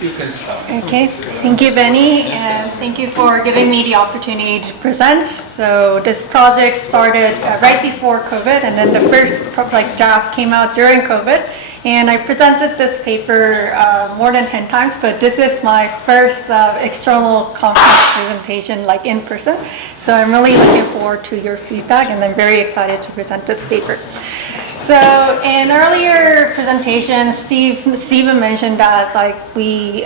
You can start. Okay, thank you, Benny, and thank you for giving me the opportunity to present. So this project started right before COVID, and then the first draft came out during COVID. And I presented this paper more than 10 times, but this is my first external conference presentation, in person. So I'm really looking forward to your feedback, and I'm very excited to present this paper. So in earlier presentation, Steven mentioned that we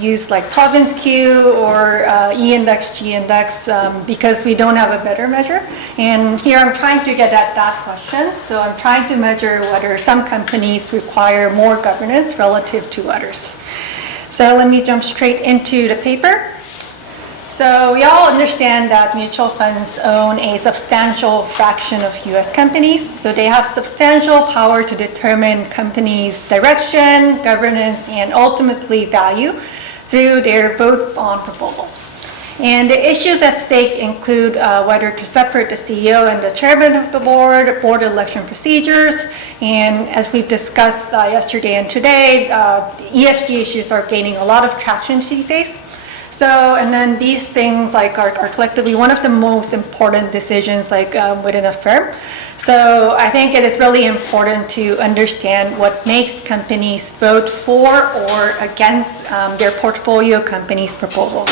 use Tobin's Q or E index, G index because we don't have a better measure. And here I'm trying to get at that question. So I'm trying to measure whether some companies require more governance relative to others. So let me jump straight into the paper. So we all understand that mutual funds own a substantial fraction of U.S. companies. So they have substantial power to determine companies' direction, governance, and ultimately value through their votes on proposals. And the issues at stake include whether to separate the CEO and the chairman of the board election procedures, and as we've discussed yesterday and today, ESG issues are gaining a lot of traction these days. So, and then these things are collectively one of the most important decisions within a firm. So I think it is really important to understand what makes companies vote for or against their portfolio companies' proposals.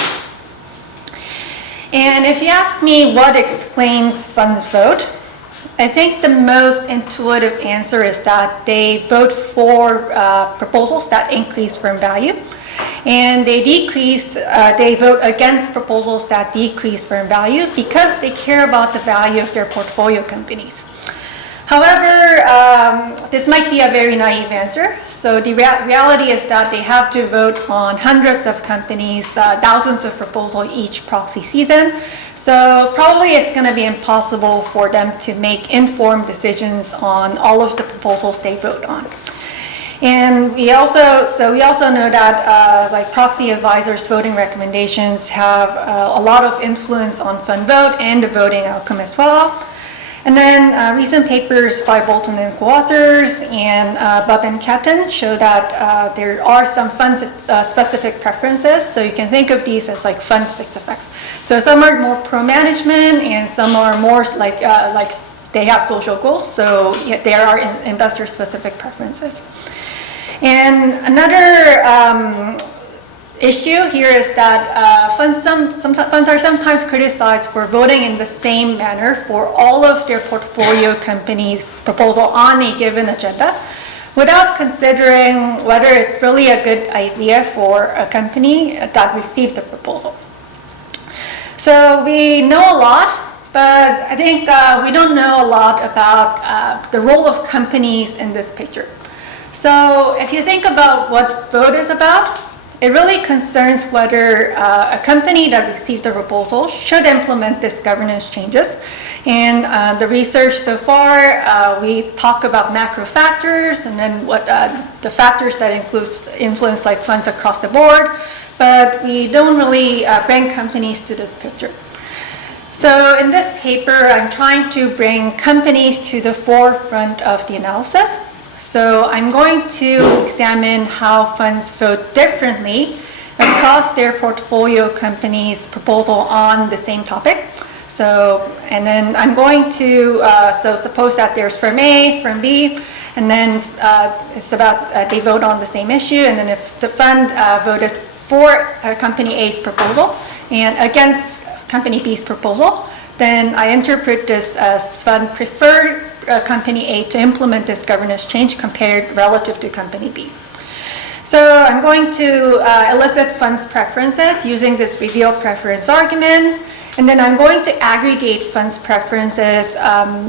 And if you ask me what explains funds vote, I think the most intuitive answer is that they vote for proposals that increase firm value. And they vote against proposals that decrease firm value because they care about the value of their portfolio companies. However, this might be a very naive answer. So the reality is that they have to vote on hundreds of companies, thousands of proposals each proxy season. So probably it's going to be impossible for them to make informed decisions on all of the proposals they vote on. And we also know that proxy advisors' voting recommendations have a lot of influence on fund vote and the voting outcome as well. And then recent papers by Bolton and co-authors and Bubb and Captain show that there are some fund-specific preferences. So you can think of these as fund effects. So some are more pro-management and some are more they have social goals. So there are investor-specific preferences. And another issue here is that funds are sometimes criticized for voting in the same manner for all of their portfolio companies' proposal on a given agenda without considering whether it's really a good idea for a company that received the proposal. So we know a lot, but I think we don't know a lot about the role of companies in this picture. So if you think about what vote is about, it really concerns whether a company that received the proposal should implement this governance changes. And the research so far, we talk about macro factors and then what the factors that influence funds across the board, but we don't really bring companies to this picture. So in this paper, I'm trying to bring companies to the forefront of the analysis. So I'm going to examine how funds vote differently across their portfolio companies' proposal on the same topic. So, and then I'm going to, so suppose that there's firm A, firm B, and then it's about they vote on the same issue, and then if the fund voted for company A's proposal and against company B's proposal, then I interpret this as fund preferred company A to implement this governance change compared relative to company B. So I'm going to elicit funds preferences using this reveal preference argument, and then I'm going to aggregate funds preferences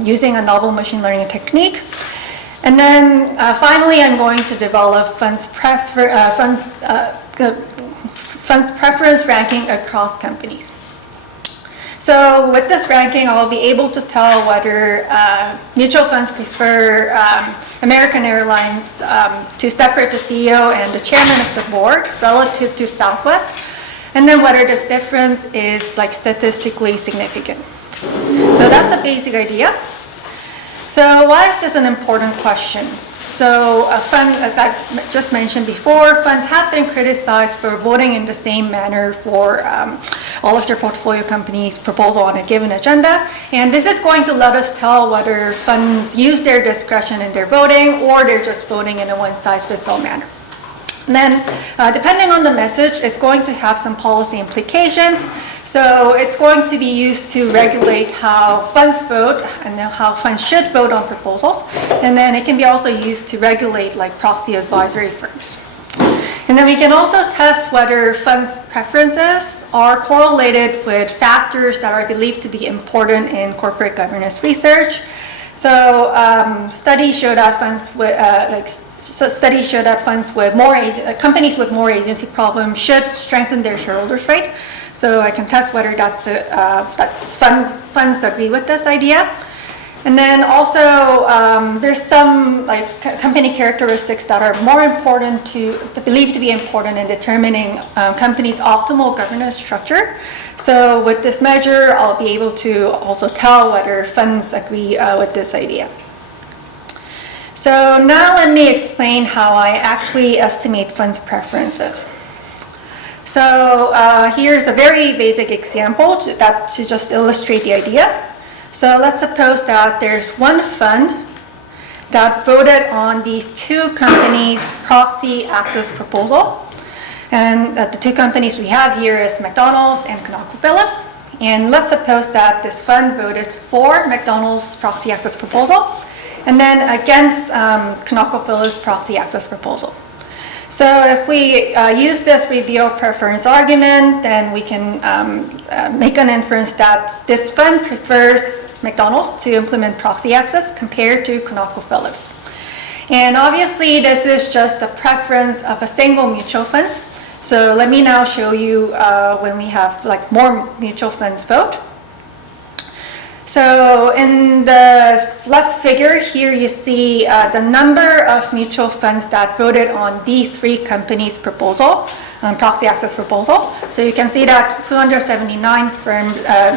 using a novel machine learning technique. And then finally, I'm going to develop funds preference ranking across companies. So with this ranking, I'll be able to tell whether mutual funds prefer American Airlines to separate the CEO and the chairman of the board relative to Southwest, and then whether this difference is statistically significant. So that's the basic idea. So why is this an important question? So a fund, as I just mentioned before, funds have been criticized for voting in the same manner for all of their portfolio companies' proposal on a given agenda. And this is going to let us tell whether funds use their discretion in their voting or they're just voting in a one-size-fits-all manner. And then, depending on the message, it's going to have some policy implications. So it's going to be used to regulate how funds vote and how funds should vote on proposals. And then it can be also used to regulate like proxy advisory firms. And then we can also test whether funds' preferences are correlated with factors that are believed to be important in corporate governance research. So studies show that funds with companies with more agency problems should strengthen their shareholders' right. So I can test whether funds agree with this idea. And then also there's some like company characteristics that are more important believed to be important in determining companies' optimal governance structure. So with this measure, I'll be able to also tell whether funds agree with this idea. So now let me explain how I actually estimate funds preferences. So here's a very basic example to just illustrate the idea. So let's suppose that there's one fund that voted on these two companies' proxy access proposal. And the two companies we have here is McDonald's and ConocoPhillips. And let's suppose that this fund voted for McDonald's proxy access proposal and then against ConocoPhillips' proxy access proposal. So if we use this review of preference argument, then we can make an inference that this fund prefers McDonald's to implement proxy access compared to ConocoPhillips. And obviously, this is just a preference of a single mutual fund. So let me now show you when we have like more mutual funds vote. So in the left figure here, you see the number of mutual funds that voted on these three companies' proposal, proxy access proposal. So you can see that 279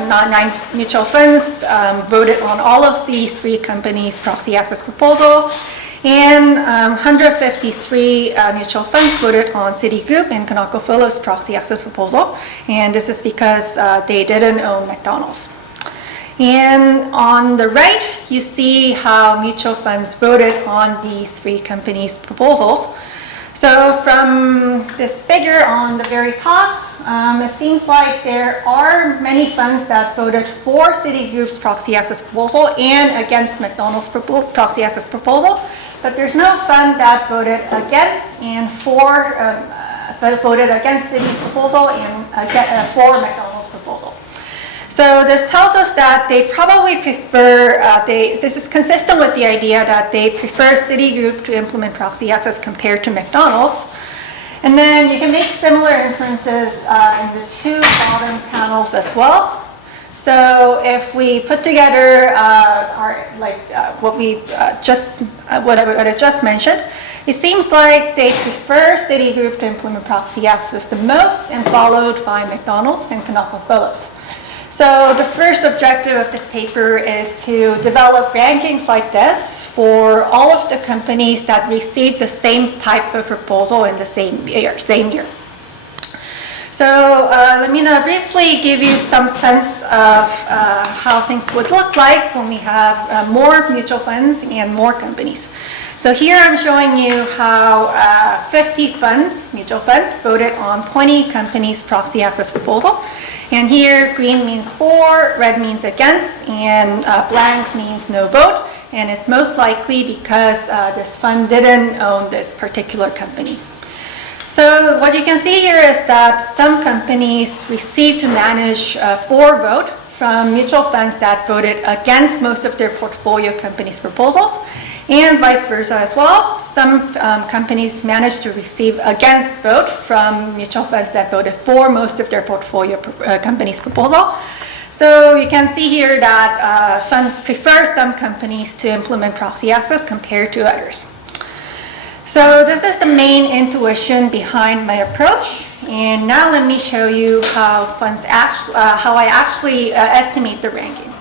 9 mutual funds voted on all of these three companies' proxy access proposal. And 153 mutual funds voted on Citigroup and ConocoPhillips' proxy access proposal. And this is because they didn't own McDonald's. And on the right, you see how mutual funds voted on these three companies' proposals. So from this figure on the very top, it seems like there are many funds that voted for Citigroup's proxy access proposal and against McDonald's proxy access proposal, but there's no fund that voted against and voted against Citi's proposal and for McDonald's proposal. So this tells us that they probably prefer, this is consistent with the idea that they prefer Citigroup to implement proxy access compared to McDonald's. And then you can make similar inferences in the two bottom panels as well. So if we put together what I just mentioned, it seems like they prefer Citigroup to implement proxy access the most and followed by McDonald's and ConocoPhillips. So the first objective of this paper is to develop rankings like this for all of the companies that received the same type of proposal in the same year. So let me now briefly give you some sense of how things would look like when we have more mutual funds and more companies. So here I'm showing you how 50 mutual funds, voted on 20 companies' proxy access proposal. And here green means for, red means against, and blank means no vote. And it's most likely because this fund didn't own this particular company. So what you can see here is that some companies received to manage for vote from mutual funds that voted against most of their portfolio companies' proposals, and vice versa as well. Some companies managed to receive against vote from mutual funds that voted for most of their portfolio companies' proposal. So you can see here that funds prefer some companies to implement proxy access compared to others. So this is the main intuition behind my approach. And now let me show you how I actually estimate the ranking.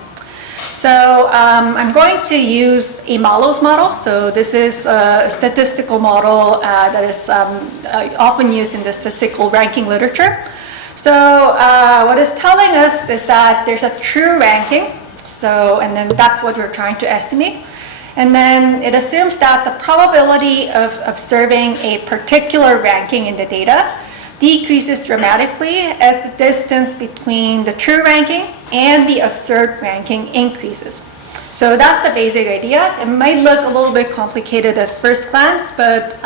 So I'm going to use a Mallows model. So this is a statistical model that is often used in the statistical ranking literature. So what it's telling us is that there's a true ranking. So, and then that's what we're trying to estimate. And then it assumes that the probability of observing a particular ranking in the data decreases dramatically as the distance between the true ranking and the observed ranking increases. So that's the basic idea. It might look a little bit complicated at first glance, but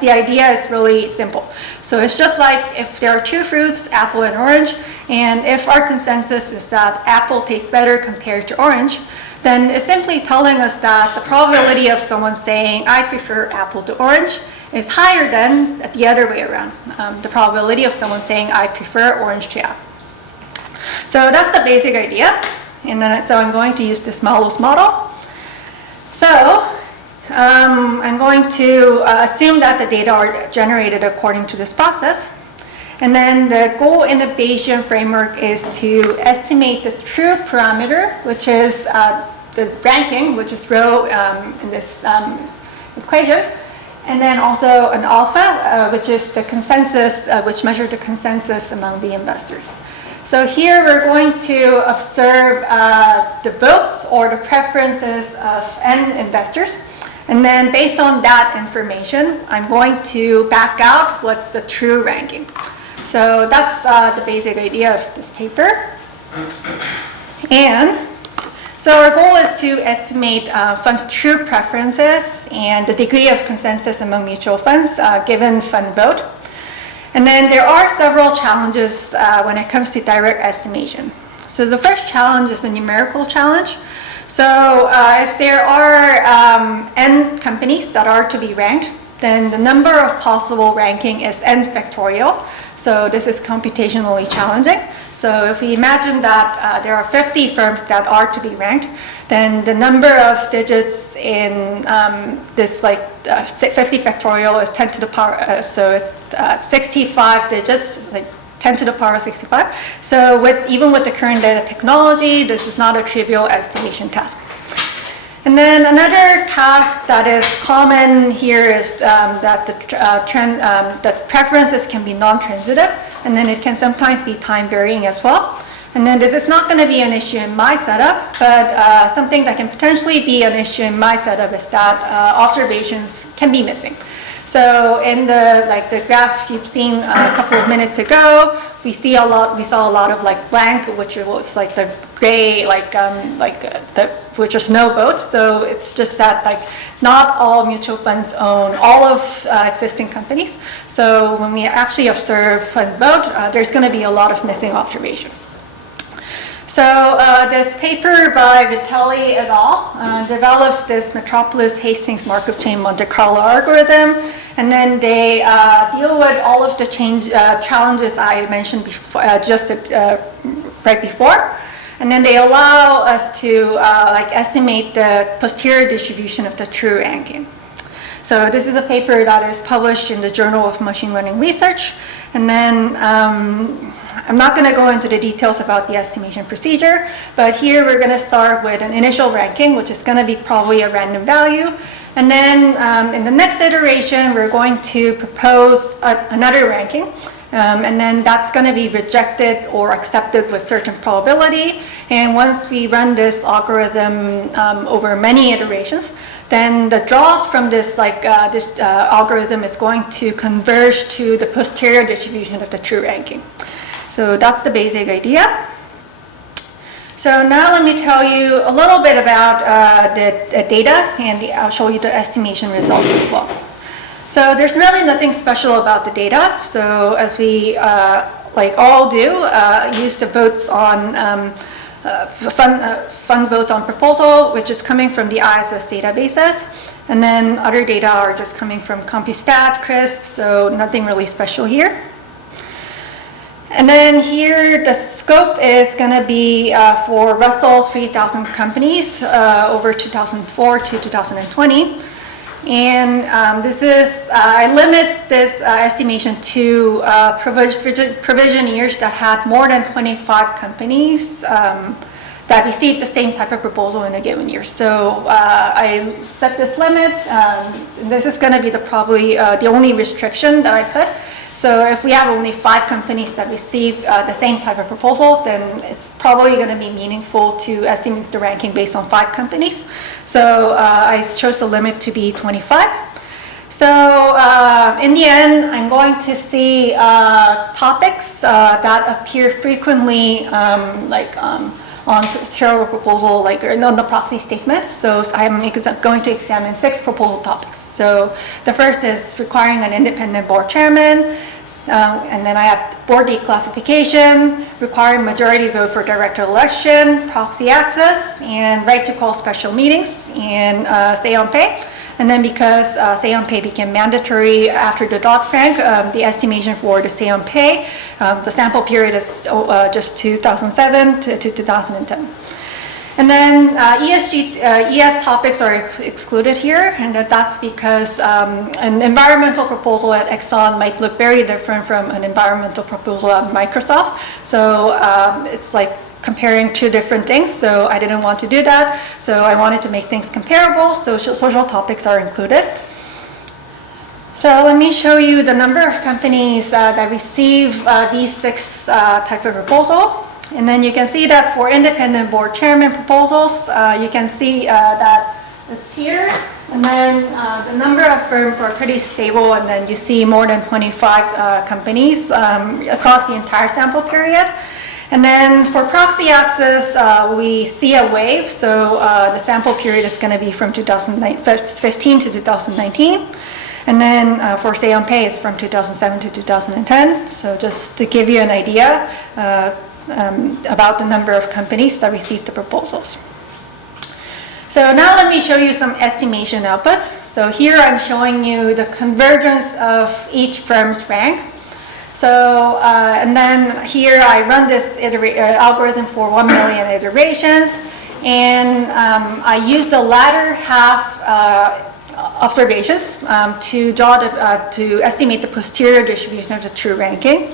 the idea is really simple. So it's just like if there are two fruits, apple and orange, and if our consensus is that apple tastes better compared to orange, then it's simply telling us that the probability of someone saying, I prefer apple to orange, is higher than the other way around. The probability of someone saying, I prefer orange to apple. So that's the basic idea. And then, so I'm going to use this Mallows model. So I'm going to assume that the data are generated according to this process. And then the goal in the Bayesian framework is to estimate the true parameter, which is the ranking, which is rho in this equation. And then also an alpha, which is the consensus, which measures the consensus among the investors. So here we're going to observe the votes or the preferences of N investors. And then based on that information, I'm going to back out what's the true ranking. So that's the basic idea of this paper. And so our goal is to estimate funds' true preferences and the degree of consensus among mutual funds given fund vote. And then there are several challenges when it comes to direct estimation. So the first challenge is the numerical challenge. So if there are N companies that are to be ranked, then the number of possible ranking is N factorial. So this is computationally challenging. So if we imagine that there are 50 firms that are to be ranked, then the number of digits in this 50 factorial is 10 to the power, so it's 65 digits, like 10 to the power 65. So even with the current data technology, this is not a trivial estimation task. And then another task that is common here is that the preferences can be non-transitive, and then it can sometimes be time varying as well. And then this is not going to be an issue in my setup, but something that can potentially be an issue in my setup is that observations can be missing. So in the graph you've seen a couple of minutes ago, we saw a lot of blank, which was like the gray, which is no vote. So it's just that not all mutual funds own all of existing companies. So when we actually observe fund vote, there's going to be a lot of missing observation. So this paper by Vitelli et al. Develops this Metropolis Hastings Markov Chain Monte Carlo algorithm, and then they deal with all of the challenges I mentioned before, right before, and then they allow us to estimate the posterior distribution of the true ranking. So this is a paper that is published in the Journal of Machine Learning Research, and then I'm not going to go into the details about the estimation procedure, but here we're going to start with an initial ranking, which is going to be probably a random value. And then in the next iteration, we're going to propose another ranking. And then that's going to be rejected or accepted with certain probability. And once we run this algorithm over many iterations, then the draws from this algorithm is going to converge to the posterior distribution of the true ranking. So that's the basic idea. So now let me tell you a little bit about the data, and I'll show you the estimation results as well. So there's really nothing special about the data. So as we all do, use the votes on fund votes on proposal, which is coming from the ISS databases. And then other data are just coming from CompuStat, CRISP, so nothing really special here. And then here, the scope is going to be for Russell's 3,000 companies over 2004 to 2020. And this is, I limit this estimation to provision years that had more than 25 companies that that receive the same type of proposal in a given year. So I set this limit. This is going to be probably the only restriction that I put. So if we have only 5 companies that receive the same type of proposal, then it's probably going to be meaningful to estimate the ranking based on 5 companies. So I chose the limit to be 25. So in the end, I'm going to see topics that appear frequently, on shareholder proposal, on the proxy statement. So I'm going to examine 6 proposal topics. So the first is requiring an independent board chairman, and then I have board declassification, requiring majority vote for director election, proxy access, and right to call special meetings, and say on pay. And then because say on pay became mandatory after the Dodd-Frank, the estimation for the say on pay, the sample period is just 2007 to 2010. And then ES topics are excluded here, and that's because an environmental proposal at Exxon might look very different from an environmental proposal at Microsoft. So it's like comparing 2 different things, so I didn't want to do that. So I wanted to make things comparable, so social topics are included. So let me show you the number of companies that receive these 6 type of proposal. And then you can see that for independent board chairman proposals, you can see that it's here. And then the number of firms are pretty stable, and then you see more than 25 companies across the entire sample period. And then for proxy access, we see a wave. So the sample period is going to be from 2015 to 2019. And then for say on pay, it's from 2007 to 2010. So just to give you an idea about the number of companies that received the proposals. So now let me show you some estimation outputs. So here I'm showing you the convergence of each firm's rank. So, and then here I run this algorithm for 1 million iterations, and I use the latter half observations to estimate the posterior distribution of the true ranking.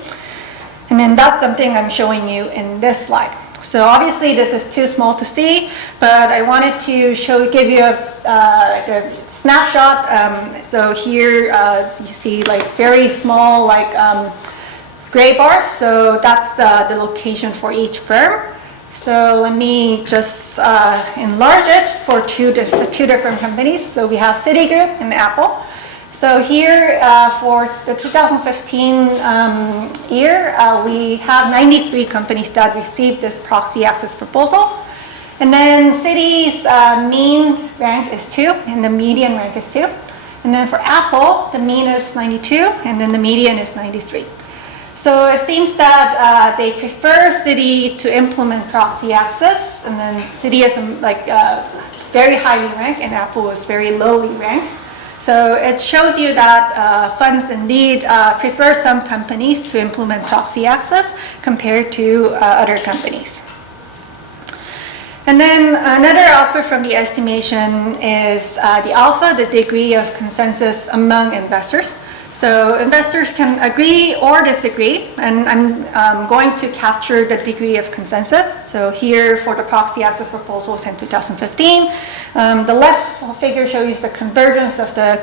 And then that's something I'm showing you in this slide. So obviously this is too small to see, but I wanted to give you a snapshot. So here you see very small gray bars. So that's the location for each firm. So let me just enlarge it for two different companies. So we have Citigroup and Apple. So here for the 2015 year, we have 93 companies that received this proxy access proposal. And then Citi's mean rank is 2, and the median rank is 2. And then for Apple, the mean is 92, and then the median is 93. So it seems that they prefer Citi to implement proxy access, and then Citi is very highly ranked, and Apple is very lowly ranked. So it shows you that funds indeed prefer some companies to implement proxy access compared to other companies. And then another output from the estimation is the alpha, the degree of consensus among investors. So investors can agree or disagree, and I'm going to capture the degree of consensus. So here for the proxy access proposals in 2015, the left figure shows you the convergence of the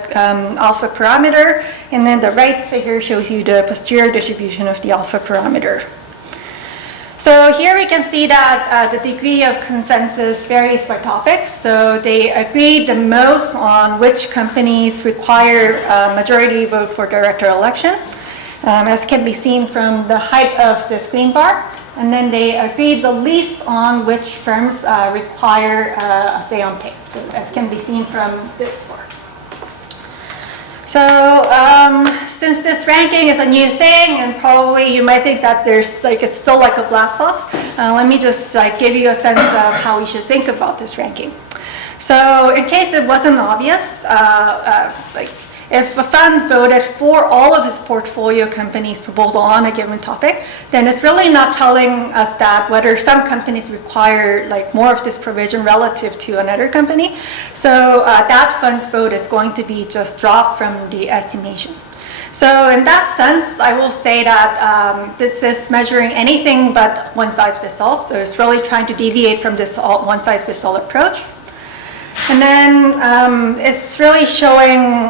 alpha parameter, and then the right figure shows you the posterior distribution of the alpha parameter. So here we can see that the degree of consensus varies by topic. So they agreed the most on which companies require a majority vote for director election, as can be seen from the height of this green bar. And then they agreed the least on which firms require a say on pay. So as can be seen from this bar. So since this ranking is a new thing, and probably you might think that it's still like a black box, let me just give you a sense of how we should think about this ranking. So in case it wasn't obvious, if a fund voted for all of its portfolio companies' proposal on a given topic, then it's really not telling us that whether some companies require more of this provision relative to another company. So that fund's vote is going to be just dropped from the estimation. So in that sense, I will say that this is measuring anything but one-size-fits-all. So it's really trying to deviate from this one-size-fits-all approach. And then it's really showing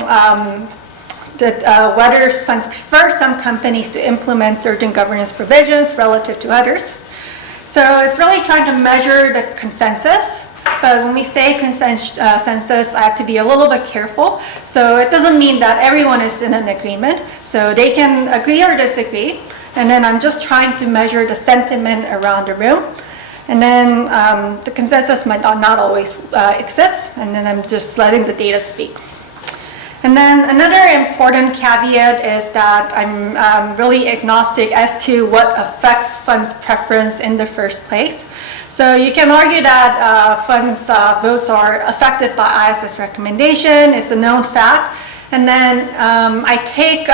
that whether funds prefer some companies to implement certain governance provisions relative to others. So it's really trying to measure the consensus. But when we say consensus, I have to be a little bit careful. So it doesn't mean that everyone is in an agreement. So they can agree or disagree. And then I'm just trying to measure the sentiment around the room. And then the consensus might not always exist. And then I'm just letting the data speak. And then another important caveat is that I'm really agnostic as to what affects funds preference in the first place. So you can argue that funds votes are affected by ISS recommendation. It's a known fact. And then I take,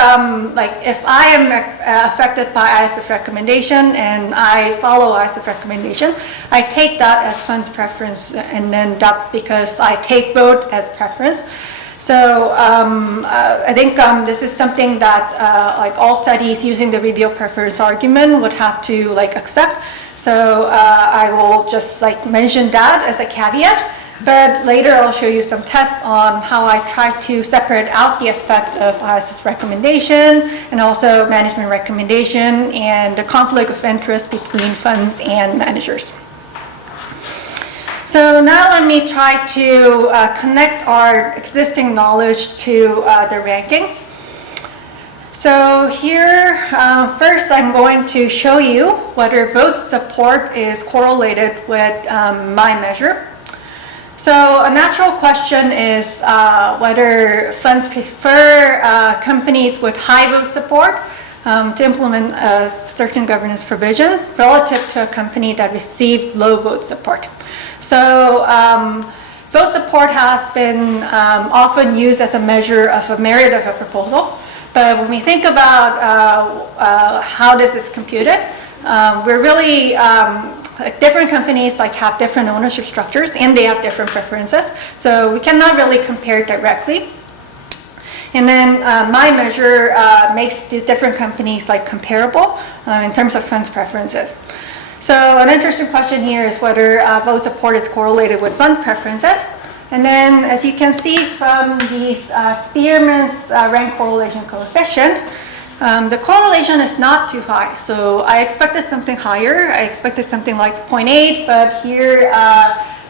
like if I am affected by ISF recommendation and I follow ISF recommendation, I take that as funds preference, and then that's because I take vote as preference. So I think this is something that like all studies using the radial preference argument would have to like accept. So I will just like mention that as a caveat. But later I'll show you some tests on how I try to separate out the effect of ISS recommendation and also management recommendation and the conflict of interest between funds and managers. So now let me try to connect our existing knowledge to the ranking. So here, first I'm going to show you whether vote support is correlated with my measure. So a natural question is whether funds prefer companies with high vote support to implement a certain governance provision relative to a company that received low vote support. So vote support has been often used as a measure of a merit of a proposal. But when we think about how this is computed, we're really like different companies like have different ownership structures and they have different preferences. So we cannot really compare directly. And then my measure makes these different companies like comparable in terms of funds preferences. So an interesting question here is whether vote support is correlated with fund preferences. And then as you can see from these Spearman's rank correlation coefficient, the correlation is not too high. So I expected something higher. I expected something like 0.8, but here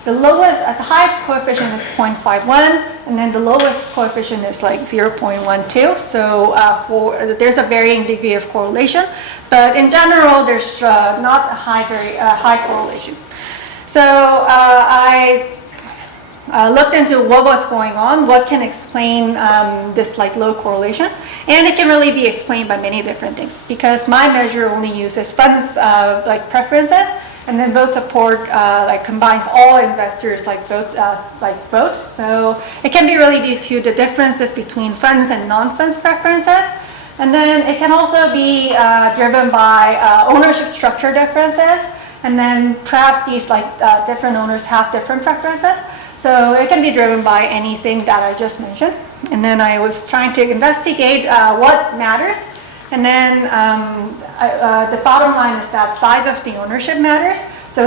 the highest coefficient is 0.51, and then the lowest coefficient is like 0.12. So there's a varying degree of correlation, but in general, there's not a very high correlation. So I looked into what was going on, what can explain this like low correlation, and it can really be explained by many different things because my measure only uses funds like preferences, and then vote support like combines all investors like vote. So it can be really due to the differences between funds and non-funds preferences, and then it can also be driven by ownership structure differences, and then perhaps these like different owners have different preferences. So it can be driven by anything that I just mentioned. And then I was trying to investigate what matters. And then the bottom line is that size of the ownership matters. So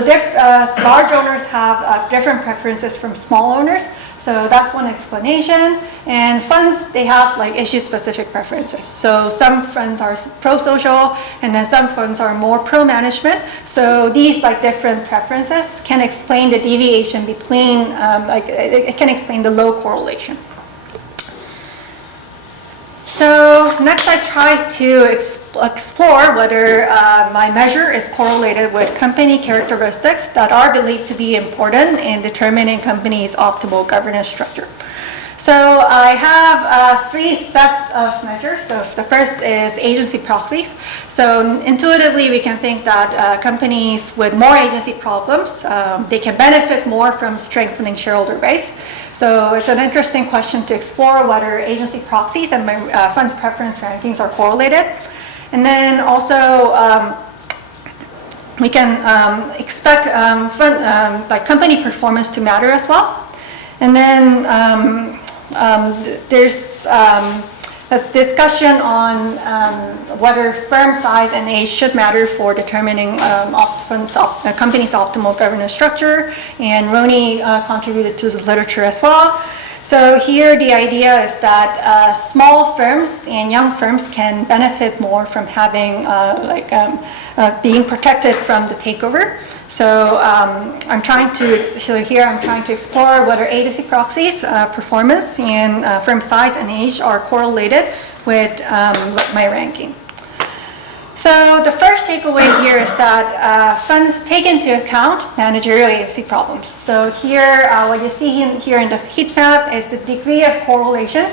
large owners have different preferences from small owners. So that's one explanation. And funds, they have like issue-specific preferences. So some funds are pro-social, and then some funds are more pro-management. So these like different preferences can explain the deviation between, it can explain the low correlation. So next I try to explore whether my measure is correlated with company characteristics that are believed to be important in determining company's optimal governance structure. So I have 3 sets of measures. So the first is agency proxies. So intuitively we can think that companies with more agency problems, they can benefit more from strengthening shareholder rights. So it's an interesting question to explore whether agency proxies and my funds preference rankings are correlated. And then also we can expect like company performance to matter as well. And then there's a discussion on whether firm size and age should matter for determining a company's optimal governance structure, and Roni contributed to this literature as well. So here the idea is that small firms and young firms can benefit more from having being protected from the takeover. So I'm trying to explore whether agency proxies, performance, and firm size and age are correlated with my ranking. So the first takeaway here is that funds take into account managerial agency problems. So here, what you see here in the heat map is the degree of correlation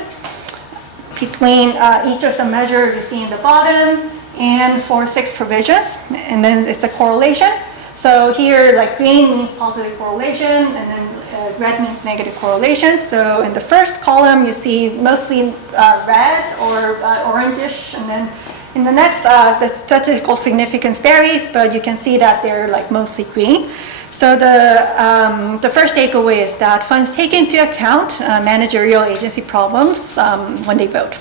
between each of the measures you see in the bottom and for 6 provisions, and then it's the correlation. So here, like green means positive correlation, and then red means negative correlation. So in the first column, you see mostly red or orangish, and then in the next, the statistical significance varies, but you can see that they're like mostly green. So the first takeaway is that funds take into account managerial agency problems when they vote.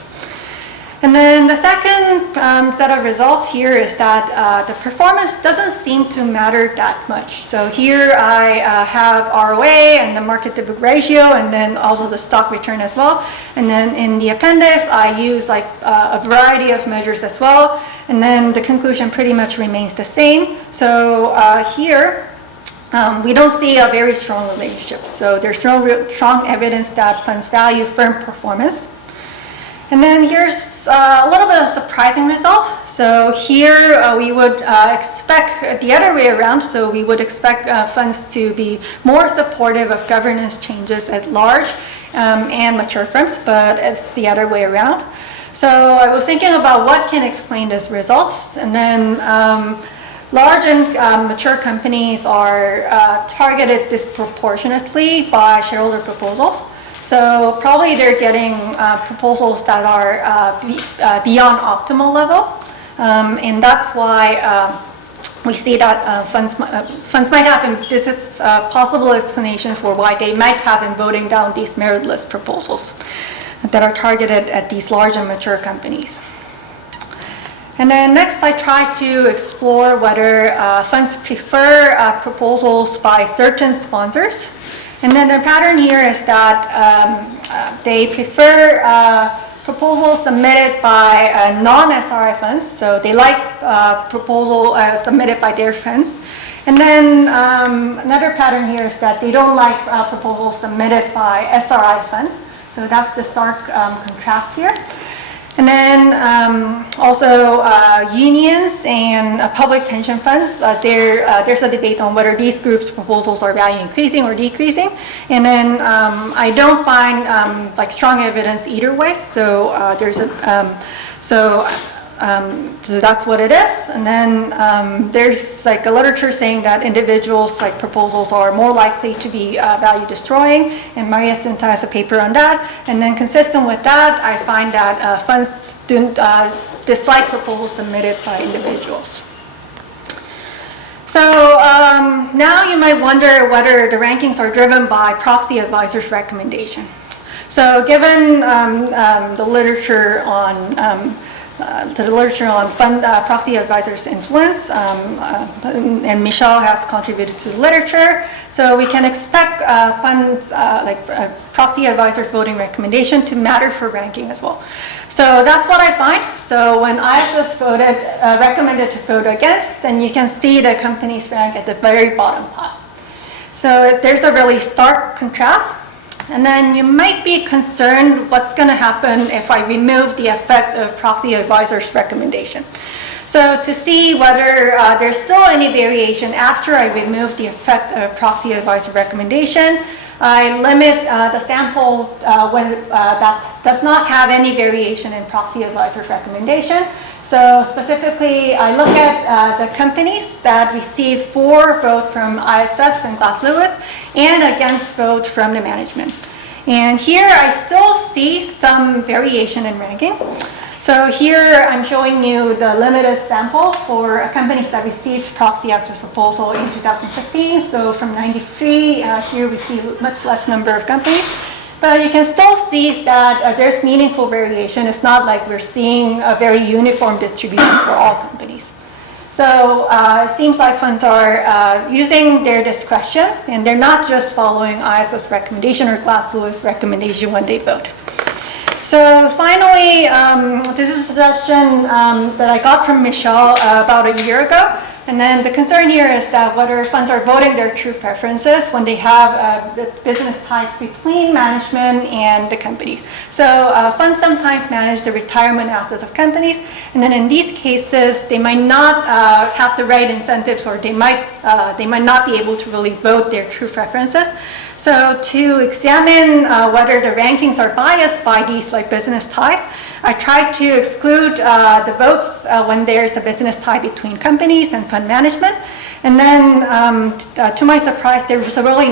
And then the second set of results here is that the performance doesn't seem to matter that much. So here I have ROA and the market to book ratio, and then also the stock return as well. And then in the appendix, I use like a variety of measures as well. And then the conclusion pretty much remains the same. So here, we don't see a very strong relationship. So there's no real strong evidence that funds value firm performance. And then here's a little bit of surprising results. So here we would expect the other way around. So we would expect funds to be more supportive of governance changes at large and mature firms, but it's the other way around. So I was thinking about what can explain these results. And then large and mature companies are targeted disproportionately by shareholder proposals. So probably they're getting proposals that are beyond optimal level, and that's why we see that funds might have, and this is a possible explanation for why they might have been voting down these meritless proposals that are targeted at these large and mature companies. And then next, I try to explore whether funds prefer proposals by certain sponsors. And then the pattern here is that they prefer proposals submitted by non-SRI funds. So they like proposal submitted by their funds. And then another pattern here is that they don't like proposals submitted by SRI funds. So that's the stark contrast here. And then also unions and public pension funds, there's a debate on whether these groups' proposals are value increasing or decreasing. And then I don't find like strong evidence either way. So so that's what it is. And then there's like a literature saying that individuals like proposals are more likely to be value destroying, and Maria Cinta has a paper on that. And then consistent with that, I find that funds don't dislike proposals submitted by individuals. So now you might wonder whether the rankings are driven by proxy advisors' recommendation. So given the literature on fund proxy advisors' influence, and Michelle has contributed to the literature. So we can expect funds proxy advisors' voting recommendation to matter for ranking as well. So that's what I find. So when ISS recommended to vote against, then you can see the company's rank at the very bottom pile. So there's a really stark contrast. And then you might be concerned what's going to happen if I remove the effect of proxy advisor's recommendation. So to see whether there's still any variation after I remove the effect of proxy advisor recommendation, I limit the sample when that does not have any variation in proxy advisor's recommendation. So specifically, I look at the companies that received for vote from ISS and Glass Lewis and against vote from the management. And here I still see some variation in ranking. So here I'm showing you the limited sample for companies that received proxy access proposal in 2015. So from 93, here we see much less number of companies. But you can still see that there's meaningful variation. It's not like we're seeing a very uniform distribution for all companies. So it seems like funds are using their discretion, and they're not just following ISS recommendation or Glass-Lewis recommendation when they vote. So finally, this is a suggestion that I got from Michelle about a year ago. And then the concern here is that whether funds are voting their true preferences when they have the business ties between management and the companies. So funds sometimes manage the retirement assets of companies, and then in these cases, they might not have the right incentives, or they might not be able to really vote their true preferences. So to examine whether the rankings are biased by these like business ties, I tried to exclude the votes when there's a business tie between companies and fund management. And then to my surprise, there was really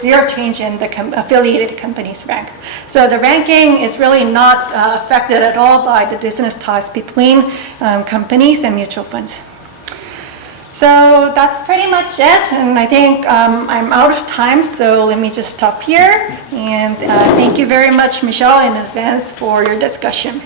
zero change in the affiliated companies' rank. So the ranking is really not affected at all by the business ties between companies and mutual funds. So that's pretty much it, and I think I'm out of time, so let me just stop here. And thank you very much, Michelle, in advance for your discussion.